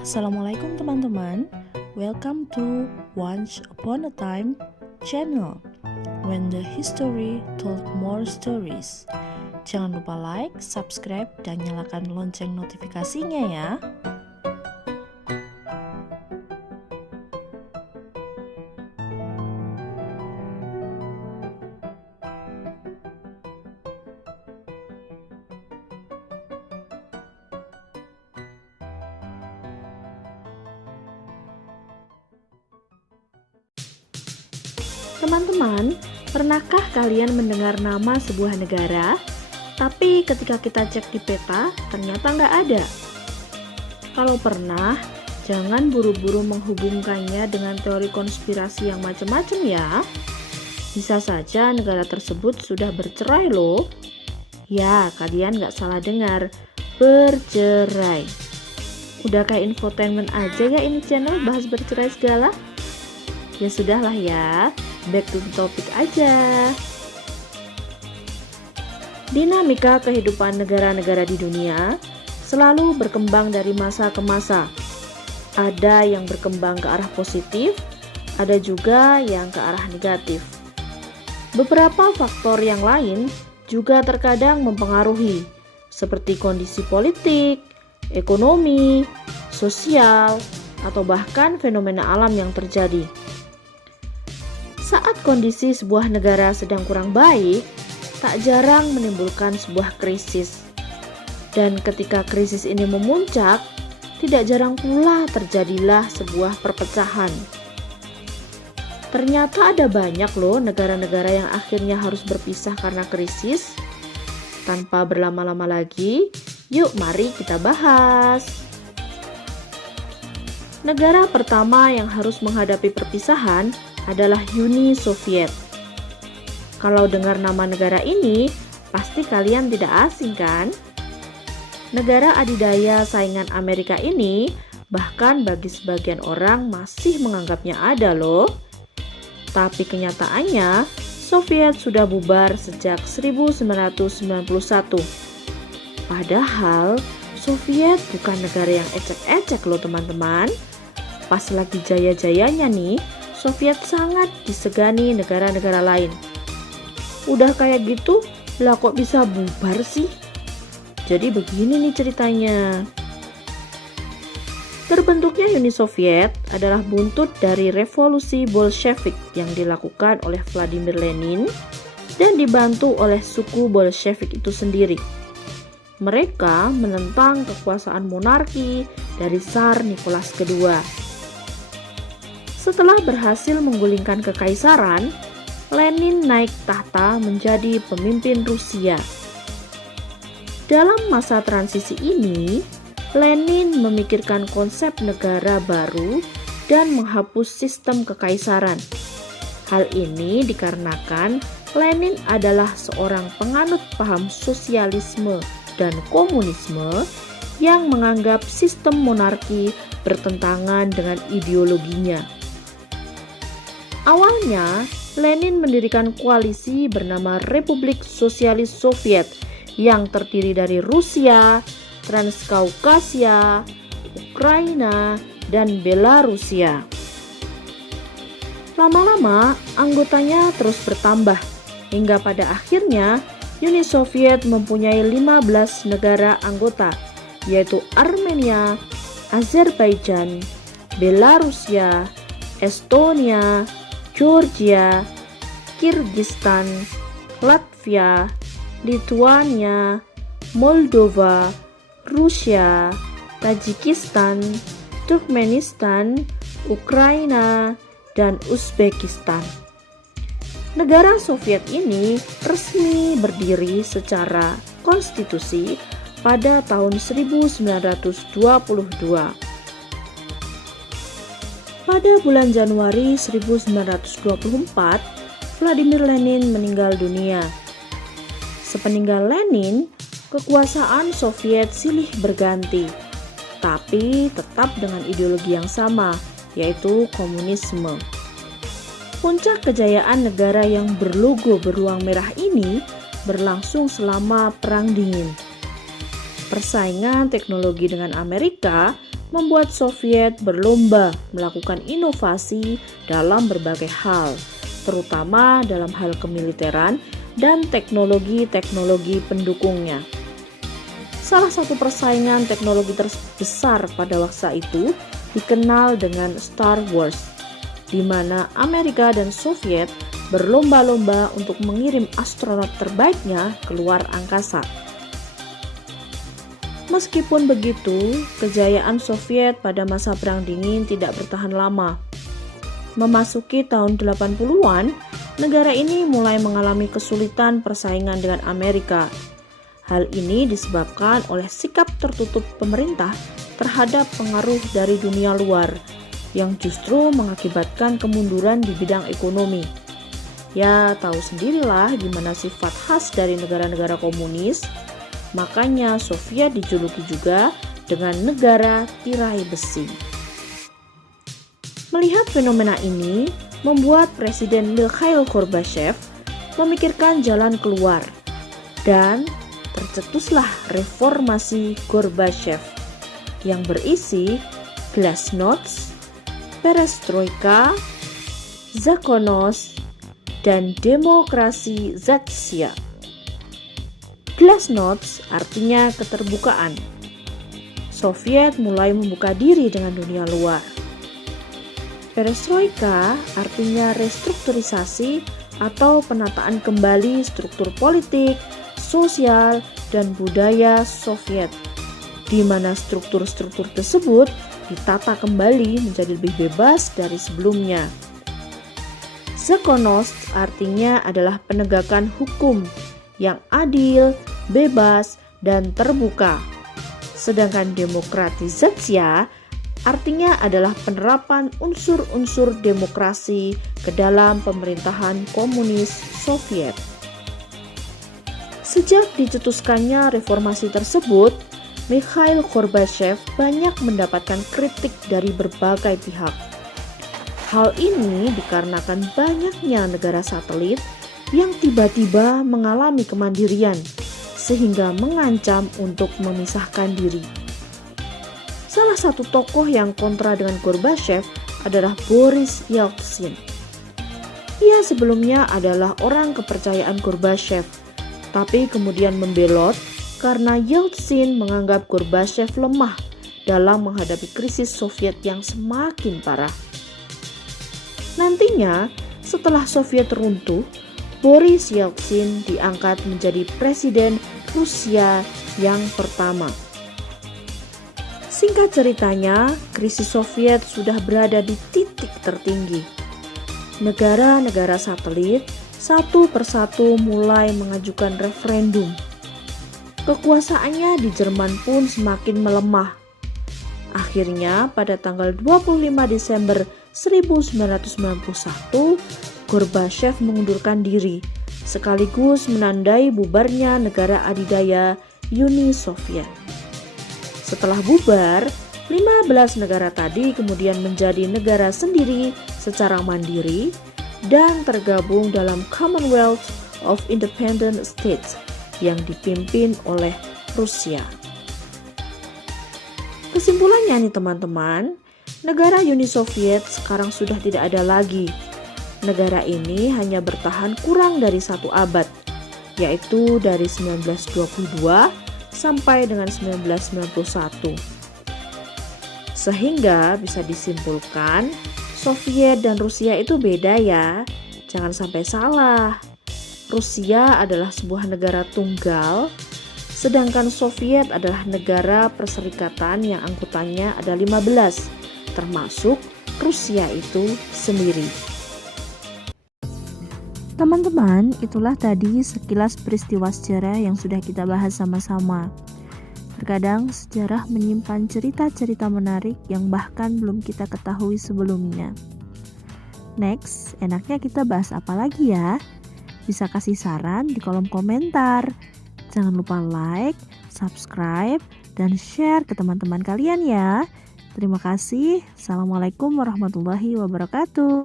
Assalamualaikum teman-teman. Welcome to Once Upon a Time channel, when the history told more stories. Jangan lupa like, subscribe, dan nyalakan lonceng notifikasinya ya. Teman-teman, pernahkah kalian mendengar nama sebuah negara, tapi ketika kita cek di peta, ternyata nggak ada? Kalau pernah, jangan buru-buru menghubungkannya dengan teori konspirasi yang macam-macam ya. Bisa saja negara tersebut sudah bercerai loh. Ya, kalian nggak salah dengar, bercerai. Udah kayak infotainment aja ya ini channel bahas bercerai segala? Ya sudahlah ya. Back to the topic aja. Dinamika kehidupan negara-negara di dunia selalu berkembang dari masa ke masa. Ada yang berkembang ke arah positif, ada juga yang ke arah negatif. Beberapa faktor yang lain juga terkadang mempengaruhi, seperti kondisi politik, ekonomi, sosial, atau bahkan fenomena alam yang terjadi. Saat kondisi sebuah negara sedang kurang baik, tak jarang menimbulkan sebuah krisis. Dan ketika krisis ini memuncak, tidak jarang pula terjadilah sebuah perpecahan. Ternyata ada banyak loh negara-negara yang akhirnya harus berpisah karena krisis. Tanpa berlama-lama lagi, yuk mari kita bahas. Negara pertama yang harus menghadapi perpisahan adalah Uni Soviet. Kalau dengar nama negara ini, pasti kalian tidak asing kan? Negara adidaya saingan Amerika ini bahkan bagi sebagian orang masih menganggapnya ada loh. Tapi kenyataannya, Soviet sudah bubar sejak 1991. Padahal, Soviet bukan negara yang ecek-ecek loh teman-teman. Pas lagi jaya-jayanya nih, Soviet sangat disegani negara-negara lain. Udah kayak gitu, lah kok bisa bubar sih? Jadi begini nih ceritanya. Terbentuknya Uni Soviet adalah buntut dari revolusi Bolshevik yang dilakukan oleh Vladimir Lenin dan dibantu oleh suku Bolshevik itu sendiri. Mereka menentang kekuasaan monarki dari Tsar Nicholas II. Setelah berhasil menggulingkan kekaisaran, Lenin naik tahta menjadi pemimpin Rusia. Dalam masa transisi ini, Lenin memikirkan konsep negara baru dan menghapus sistem kekaisaran. Hal ini dikarenakan Lenin adalah seorang penganut paham sosialisme dan komunisme yang menganggap sistem monarki bertentangan dengan ideologinya. Awalnya, Lenin mendirikan koalisi bernama Republik Sosialis Soviet yang terdiri dari Rusia, Transkaukasia, Ukraina, dan Belarusia. Lama-lama, anggotanya terus bertambah, hingga pada akhirnya Uni Soviet mempunyai 15 negara anggota, yaitu Armenia, Azerbaijan, Belarusia, Estonia, Georgia, Kirgistan, Latvia, Lithuania, Moldova, Rusia, Tajikistan, Turkmenistan, Ukraina, dan Uzbekistan. Negara Soviet ini resmi berdiri secara konstitusi pada tahun 1922. Pada bulan Januari 1924, Vladimir Lenin meninggal dunia. Sepeninggal Lenin, kekuasaan Soviet silih berganti, tapi tetap dengan ideologi yang sama, yaitu komunisme. Puncak kejayaan negara yang berlogo beruang merah ini berlangsung selama Perang Dingin. Persaingan teknologi dengan Amerika membuat Soviet berlomba melakukan inovasi dalam berbagai hal, terutama dalam hal kemiliteran dan teknologi-teknologi pendukungnya. Salah satu persaingan teknologi terbesar pada waktu itu dikenal dengan Star Wars, di mana Amerika dan Soviet berlomba-lomba untuk mengirim astronot terbaiknya keluar angkasa. Meskipun begitu, kejayaan Soviet pada masa Perang Dingin tidak bertahan lama. Memasuki tahun 80-an, negara ini mulai mengalami kesulitan persaingan dengan Amerika. Hal ini disebabkan oleh sikap tertutup pemerintah terhadap pengaruh dari dunia luar, yang justru mengakibatkan kemunduran di bidang ekonomi. Ya, tahu sendirilah gimana sifat khas dari negara-negara komunis. Makanya Soviet dijuluki juga dengan negara tirai besi. Melihat fenomena ini, membuat Presiden Mikhail Gorbachev memikirkan jalan keluar, dan tercetuslah reformasi Gorbachev yang berisi Glasnost, Perestroika, Zakon-Ost, dan Demokratizatsiya. Glasnost artinya keterbukaan. Soviet mulai membuka diri dengan dunia luar. Perestroika artinya restrukturisasi atau penataan kembali struktur politik, sosial, dan budaya Soviet, di mana struktur-struktur tersebut ditata kembali menjadi lebih bebas dari sebelumnya. Zakon-Ost artinya adalah penegakan hukum yang adil, bebas, dan terbuka. Sedangkan Demokratizatsiya artinya adalah penerapan unsur-unsur demokrasi ke dalam pemerintahan komunis Soviet. Sejak dicetuskannya reformasi tersebut, Mikhail Gorbachev banyak mendapatkan kritik dari berbagai pihak. Hal ini dikarenakan banyaknya negara satelit yang tiba-tiba mengalami kemandirian, sehingga mengancam untuk memisahkan diri. Salah satu tokoh yang kontra dengan Gorbachev adalah Boris Yeltsin. Ia sebelumnya adalah orang kepercayaan Gorbachev, tapi kemudian membelot karena Yeltsin menganggap Gorbachev lemah dalam menghadapi krisis Soviet yang semakin parah. Nantinya, setelah Soviet runtuh, Boris Yeltsin diangkat menjadi presiden Rusia yang pertama. Singkat ceritanya, krisis Soviet sudah berada di titik tertinggi. Negara-negara satelit satu persatu mulai mengajukan referendum. Kekuasaannya di Jerman pun semakin melemah. Akhirnya pada tanggal 25 Desember 1991, Gorbachev mengundurkan diri, sekaligus menandai bubarnya negara adidaya Uni Soviet. Setelah bubar, 15 negara tadi kemudian menjadi negara sendiri secara mandiri dan tergabung dalam Commonwealth of Independent States yang dipimpin oleh Rusia. Kesimpulannya nih teman-teman, negara Uni Soviet sekarang sudah tidak ada lagi. Negara ini hanya bertahan kurang dari 1 abad, yaitu dari 1922 sampai dengan 1991. Sehingga bisa disimpulkan, Soviet dan Rusia itu beda ya. Jangan sampai salah. Rusia adalah sebuah negara tunggal, sedangkan Soviet adalah negara perserikatan yang anggotanya ada 15, termasuk Rusia itu sendiri. Teman-teman, itulah tadi sekilas peristiwa sejarah yang sudah kita bahas sama-sama. Terkadang sejarah menyimpan cerita-cerita menarik yang bahkan belum kita ketahui sebelumnya. Next, enaknya kita bahas apa lagi ya? Bisa kasih saran di kolom komentar. Jangan lupa like, subscribe, dan share ke teman-teman kalian ya. Terima kasih. Assalamualaikum warahmatullahi wabarakatuh.